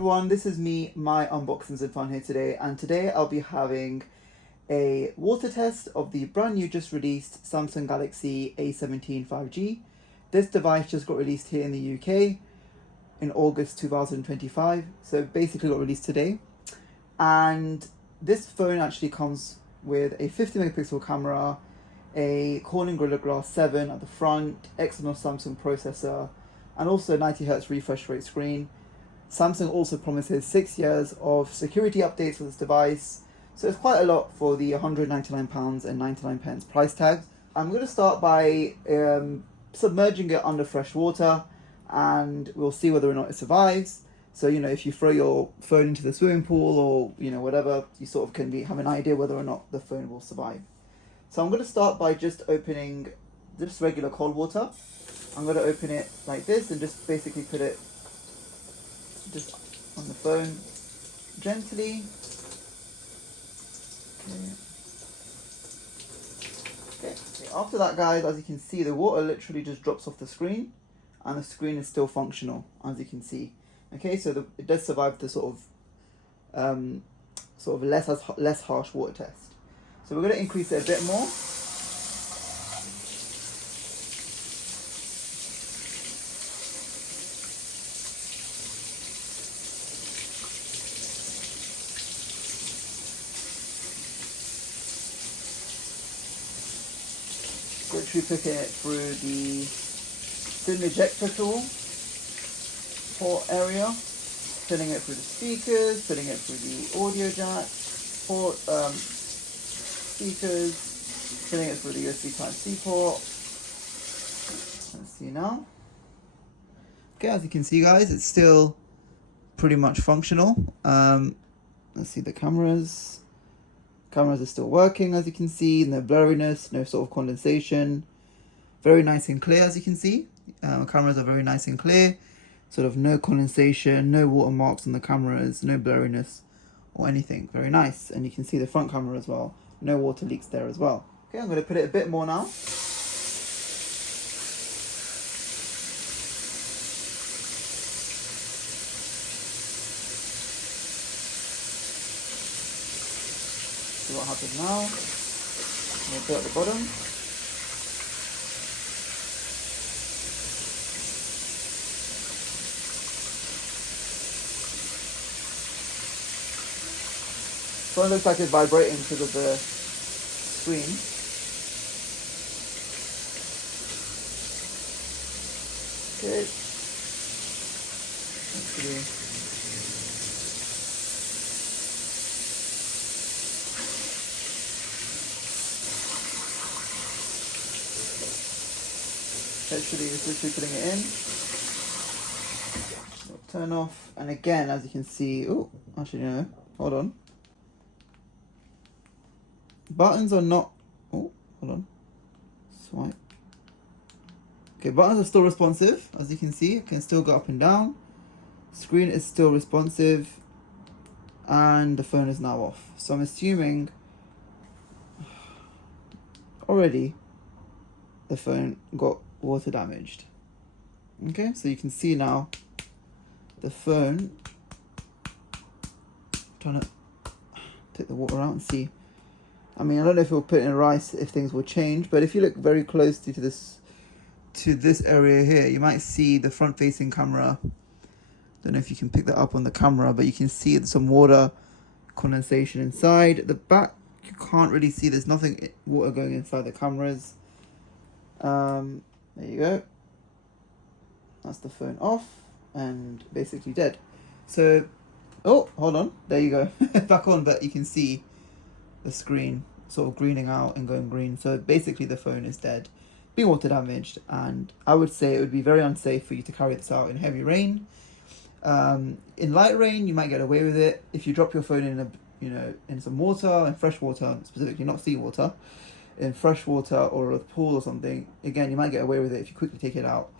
everyone, this is me, my unboxings and fun here today, and today I'll be having a water test of the brand new just released Samsung Galaxy A17 5G. This device just got released here in the UK in August 2025, so basically got released today. And this phone actually comes with a 50 megapixel camera, a Corning Gorilla Glass 7 at the front, external Samsung processor, and also 90Hz refresh rate screen. Samsung also promises 6 years of security updates for this device, so it's quite a lot for the £199 and 99 pence price tag. I'm going to start by submerging it under fresh water, and we'll see whether or not it survives. So, if you throw your phone into the swimming pool or, whatever, you sort of can have an idea whether or not the phone will survive. So I'm going to start by just opening just regular cold water. I'm going to open it like this and just basically put it just on the phone gently. Okay. After that, guys, as you can see, the water literally just drops off the screen and the screen is still functional, as you can see. Okay, so it does survive the sort of less harsh water test. So we're going to increase it a bit more. Literally putting it through the thin ejector tool port area, filling it through the speakers, filling it through the audio jack port, speakers, filling it through the USB Type-C port. Let's see now. Okay, as you can see, guys, it's still pretty much functional. Let's see the cameras. Cameras are still working, as you can see. No blurriness, no sort of condensation. Very nice and clear, as you can see. Cameras are very nice and clear. Sort of no condensation, no watermarks on the cameras, no blurriness or anything. Very nice. And you can see the front camera as well. No water leaks there as well. Okay, I'm going to put it a bit more now. See what happens now. We'll put it at the bottom. So it looks like it's vibrating because of the screen. Okay. Actually, just literally putting it in. It'll turn off, and again, as you can see, oh, actually no, hold on. Buttons are not. Oh, hold on. Swipe. Okay, buttons are still responsive, as you can see. It can still go up and down. Screen is still responsive, and the phone is now off. So I'm assuming already the phone got water damaged. Okay, so you can see now the phone. I'm trying to take the water out and see. I mean, I don't know if we'll put it in rice if things will change, but if you look very closely to this area here, you might see the front-facing camera. Don't know if you can pick that up on the camera, but you can see some water condensation inside. At the back, you can't really see. There's nothing water going inside the cameras. There you go. That's the phone off and basically dead. So, oh, hold on. There you go. Back on, but you can see the screen sort of greening out and going green. So basically the phone is dead, being water damaged, and I would say it would be very unsafe for you to carry this out in heavy rain. In light rain, you might get away with it. If you drop your phone in in some water, in fresh water, specifically not seawater, in fresh water or a pool or something, again, you might get away with it if you quickly take it out.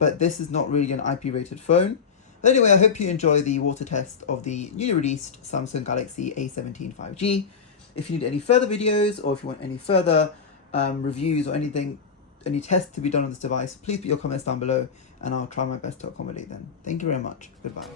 But this is not really an IP rated phone. But anyway, I hope you enjoy the water test of the newly released Samsung Galaxy A17 5G. If you need any further videos, or if you want any further reviews or anything, any tests to be done on this device, please put your comments down below and I'll try my best to accommodate them. Thank you very much. Goodbye.